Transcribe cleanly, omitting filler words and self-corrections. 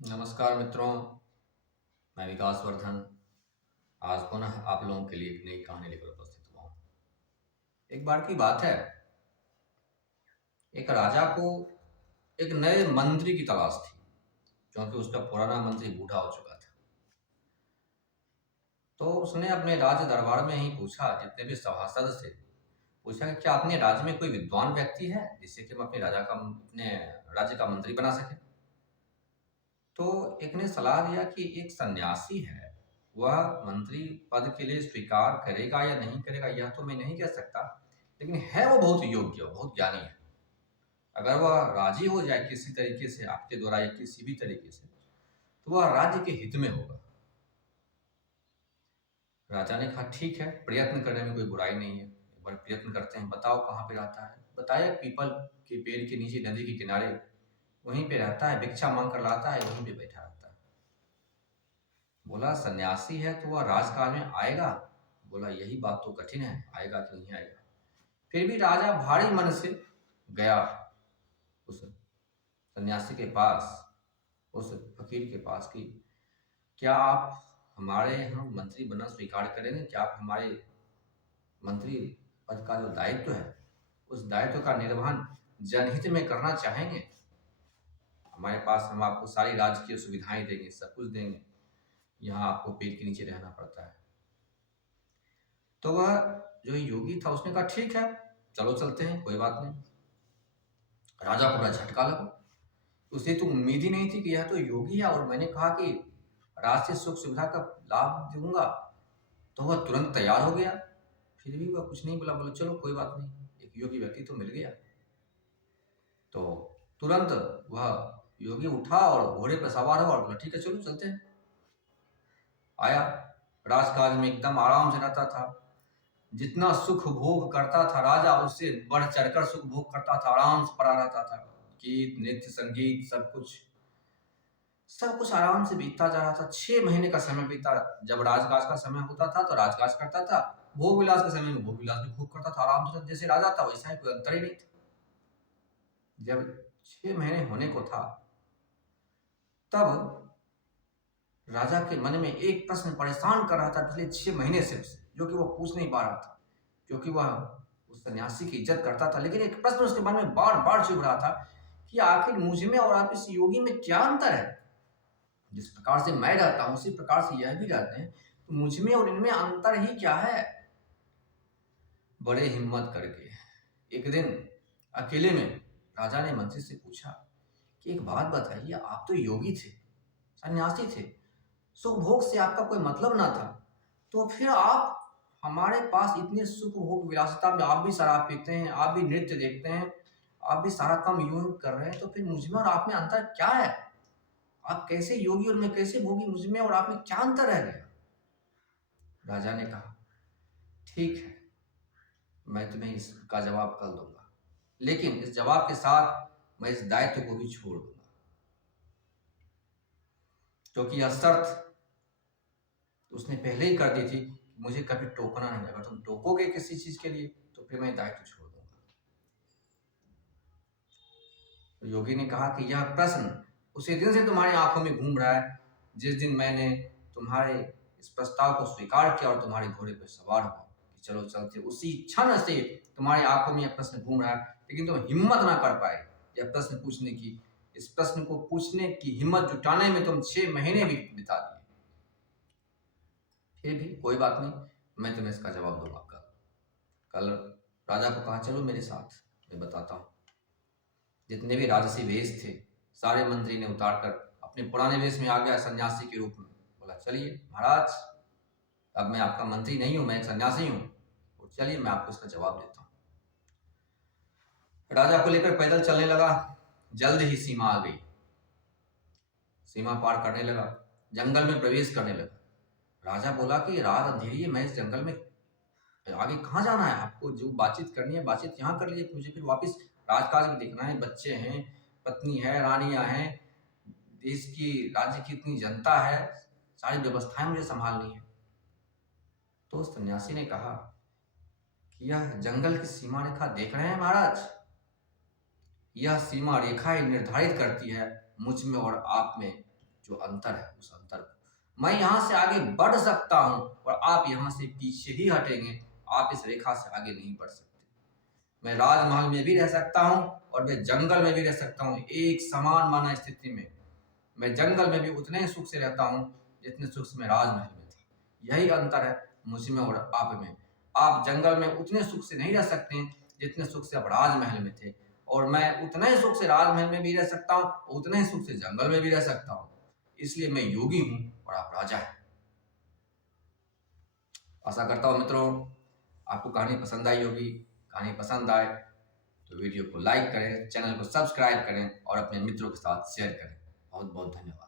नमस्कार मित्रों, मैं विकास वर्धन आज पुनः आप लोगों के लिए एक नई कहानी लेकर उपस्थित हुआ हूँ। एक बार की बात है, एक राजा को एक नए मंत्री की तलाश थी, क्योंकि उसका पुराना मंत्री बूढ़ा हो चुका था। तो उसने अपने राज्य दरबार में ही पूछा, जितने भी सभासद थे, पूछा कि क्या अपने राज्य में कोई विद्वान व्यक्ति है जिससे कि हम अपने राज्य का मंत्री बना सके। तो एक ने सलाह दिया कि एक सन्यासी है, वह मंत्री पद के लिए स्वीकार करेगा या नहीं करेगा यह तो मैं नहीं कह सकता, लेकिन है वो बहुत योग्य, बहुत ज्ञानी है। अगर वह राजी हो जाए किसी तरीके से आपके द्वारा या किसी भी तरीके से, तो वह राज्य के हित में होगा। राजा ने कहा ठीक है, प्रयत्न करने में कोई बुराई नहीं है, एक बार प्रयत्न करते हैं। बताओ कहाँ पे रहता है। बताया पीपल के पेड़ के नीचे नदी के किनारे वहीं पे रहता है, भिक्षा मांग कर लाता है, वहीं पे बैठा रहता है। बोला सन्यासी है तो वह राजकाज में आएगा। बोला यही बात तो कठिन है, आएगा कि नहीं आएगा। फिर भी राजा भारी मन से गया उस सन्यासी के पास, उस फकीर के पास कि क्या आप हमारे यहाँ मंत्री बनना स्वीकार करेंगे? क्या आप हमारे मंत्री पद का जो दायित्व है उस दायित्व का निर्वहन जनहित में करना चाहेंगे? हमारे पास हम आपको सारी राजकीय सुविधाएं देंगे, सब कुछ देंगे, यहाँ आपको पेड़ के नीचे रहना पड़ता है। तो वह जो योगी था उसने कहा ठीक है, चलो चलते हैं, कोई बात नहीं। राजा को बड़ा झटका लगा। उसे तो उम्मीद ही नहीं थी कि यह तो योगी है और मैंने कहा कि राष्ट्रीय सुख सुविधा का लाभ दूंगा, तो वह तुरंत तैयार हो गया। फिर भी वह कुछ नहीं बोला, बोला चलो कोई बात नहीं, एक योगी व्यक्ति तो मिल गया। तो तुरंत वह योगी उठा और घोड़े पर सवार हुआ और बोला ठीक है चलो चलते हैं। आया, राजकाज में एकदम आराम से रहता था, जितना सुख भोग करता था राजा उससे बढ़ चढ़कर सुख भोग करता था, आराम से पड़ा रहता था। गीत नृत्य संगीत सब कुछ आराम से बीतता जा रहा था। 6 महीने का समय बीता। जब राजकाज का समय होता था तो राजकाज करता था, भोग विलास के समय में भोग विलास भी खूब करता था, आराम से जैसे राजा था वैसा ही, कोई अंतर ही नहीं था। जब 6 महीने होने को था तब राजा के मन में एक प्रश्न परेशान कर रहा था पिछले 6 महीने से उसे, जो कि वो पूछ नहीं पा रहा था, क्योंकि वह उस सन्यासी की इज्जत करता था। लेकिन एक प्रश्न उसके मन में बार बार चुभ रहा था कि आखिर मुझ में और आप इस योगी में क्या अंतर है। जिस प्रकार से मैं रहता हूं उसी प्रकार से यह भी रहते हैं, तो मुझ में और इनमें अंतर ही क्या है। बड़े हिम्मत करके एक दिन अकेले में राजा ने मंत्री से पूछा कि एक बात बताइए, आप तो योगी थे, सन्यासी थे, सुख भोग से आपका कोई मतलब ना था, तो फिर आप हमारे पास इतने सुख भोग विलासिता में आप भी शराब पीते हैं, आप भी नृत्य देखते हैं, आप भी सारा काम यूं ही कर रहे हैं, तो फिर मुझ में और आप में अंतर क्या है? आप कैसे योगी और मैं कैसे भोगी? मुझ में और आप में क्या अंतर रह गया? राजा ने कहा ठीक है, मैं तुम्हें इसका जवाब कल दूंगा, लेकिन इस जवाब के साथ मैं इस दायित्व को भी छोड़ दूंगा, क्योंकि यह शर्त उसने पहले ही कर दी थी कि मुझे कभी टोकना नहीं। अगर तुम टोकोगे किसी चीज के लिए तो फिर मैं दायित्व छोड़ दूंगा। तो योगी ने कहा कि यह प्रश्न उसी दिन से तुम्हारी आंखों में घूम रहा है, जिस दिन मैंने तुम्हारे इस प्रस्ताव को स्वीकार किया और तुम्हारे घोड़े पर सवार हुआ कि चलो चलते, उसी क्षण से तुम्हारी आंखों में यह प्रश्न घूम रहा है, लेकिन तुम हिम्मत ना कर पाए यह प्रश्न पूछने की। इस प्रश्न को पूछने की हिम्मत जुटाने में तुम 6 महीने भी बिता दिए। फिर भी कोई बात नहीं, मैं तुम्हें इसका जवाब दूंगा कल। कल राजा को कहा चलो मेरे साथ, मैं बताता हूँ। जितने भी राजसी वेश थे सारे मंत्री ने उतार कर अपने पुराने वेश में आ गया, सन्यासी के रूप में। बोला चलिए महाराज, अब मैं आपका मंत्री नहीं हूं, मैं एक सन्यासी हूं, और चलिए मैं आपको इसका जवाब देता हूं। राजा को लेकर पैदल चलने लगा। जल्द ही सीमा आ गई, सीमा पार करने लगा, जंगल में प्रवेश करने लगा। राजा बोला कि रात अंधेरी है, मैं इस जंगल में आगे कहाँ जाना है? आपको जो बातचीत करनी है बातचीत यहाँ कर लीजिए, मुझे फिर वापस राजकाज भी देखना है, बच्चे हैं, पत्नी है, रानियां हैं, देश की राज्य की इतनी जनता है, सारी व्यवस्थाएं मुझे संभालनी है। तो सन्यासी ने कहा कि यह जंगल की सीमा रेखा देख रहे हैं महाराज, यह सीमा रेखा ही निर्धारित करती है मुझ में और आप में जो अंतर है उस अंतर को। मैं यहाँ से आगे बढ़ सकता हूँ और आप यहाँ से पीछे ही हटेंगे, आप इस रेखा से आगे नहीं बढ़ सकते। मैं राजमहल में भी रह सकता हूँ और मैं जंगल में भी रह सकता हूँ, एक समान माना स्थिति में। मैं जंगल में भी उतने सुख से रहता हूँ जितने सुख से मैं राजमहल में था। यही अंतर है मुझ में और आप में। आप जंगल में उतने सुख से नहीं रह सकते जितने सुख से आप राजमहल में थे, और मैं उतने ही सुख से राजमहल में भी रह सकता हूँ, उतने ही सुख से जंगल में भी रह सकता हूँ। इसलिए मैं योगी हूँ और आप राजा हैं। आशा करता हूँ मित्रों आपको कहानी पसंद आई होगी। कहानी पसंद आए तो वीडियो को लाइक करें, चैनल को सब्सक्राइब करें और अपने मित्रों के साथ शेयर करें। बहुत बहुत धन्यवाद।